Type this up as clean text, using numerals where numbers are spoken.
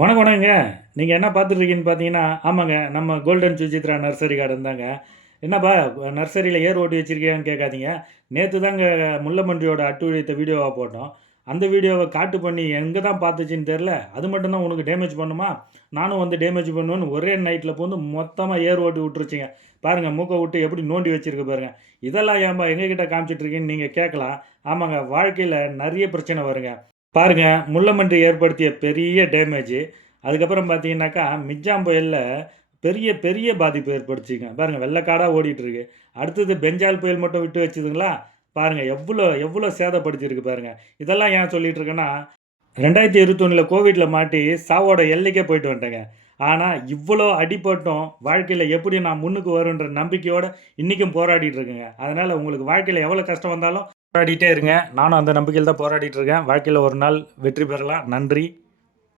வணக்கங்க. நீங்க என்ன பார்த்துட்ருக்கீங்கன்னு பார்த்தீங்கன்னா, ஆமாங்க. நம்ம கோல்டன் சுசித்ரா நர்சரி கார்டன் தாங்க. என்னப்பா நர்சரியில ஏர் ஓட்டி வச்சிருக்கியான்னு கேட்காதீங்க. நேத்து தாங்க முள்ளமன்றியோட அட்டுழியத்த வீடியோவா போட்டோம். அந்த வீடியோவ காட்டு பண்ணி எங்க தான் பார்த்துச்சுன்னு தெரியல. அது மட்டும் தான் உனக்கு டேமேஜ் பண்ணுமா? நானும் வந்து டேமேஜ் பண்ணுவேன்னு ஒரே நைட்ல பூந்து மொத்தமா ஏர் ஓட்டி விட்டுருச்சுங்க. பாருங்க மூக்க விட்டு எப்படி நோண்டி வச்சிருக்கு பாருங்க. இதெல்லாம் ஏன்பா எங்ககிட்ட காமிச்சிட்டு இருக்கீங்கன்னு நீங்க கேட்கலாம். ஆமாங்க. வாழ்க்கையில நெறைய பிரச்சனை வருங்க. பாருங்க, முள்ளம்பன்றி ஏற்படுத்திய பெரிய டேமேஜு. அதுக்கப்புறம் பார்த்தீங்கன்னாக்கா, மிக்ஜாம் புயல்ல பெரிய பெரிய பாதிப்பு ஏற்பட்டுச்சுங்க. பாருங்க வெள்ளக்காடா ஓடிட்டுருக்கு. அடுத்தது பெஞ்சால் புயல் மட்டும் விட்டு வச்சுதுங்களா? பாருங்க எவ்வளோ எவ்வளோ சேதப்படுத்தியிருக்கு பாருங்க. இதெல்லாம் ஏன் சொல்லிட்டு இருக்கேன்னா, 2021ல கோவிட்ல மாட்டி சாவோட எல்லைக்கே போயிட்டு வந்துட்டேங்க. ஆனா, இவ்வளோ அடிபட்டும் வாழ்க்கையில எப்படி நான் முன்னுக்கு வருவேன்ற நம்பிக்கையோட இன்னைக்கும் போராடிட்டு இருக்கேங்க. அதனால உங்களுக்கு வாழ்க்கையில எவ்வளோ கஷ்டம் வந்தாலும் போராடிட்டே இருங்க. நானும் அந்த நம்பிக்கையில தான் போராடிட்டு இருக்கேன். வாழ்க்கையில ஒரு நாள் வெற்றி பெறலாம். நன்றி.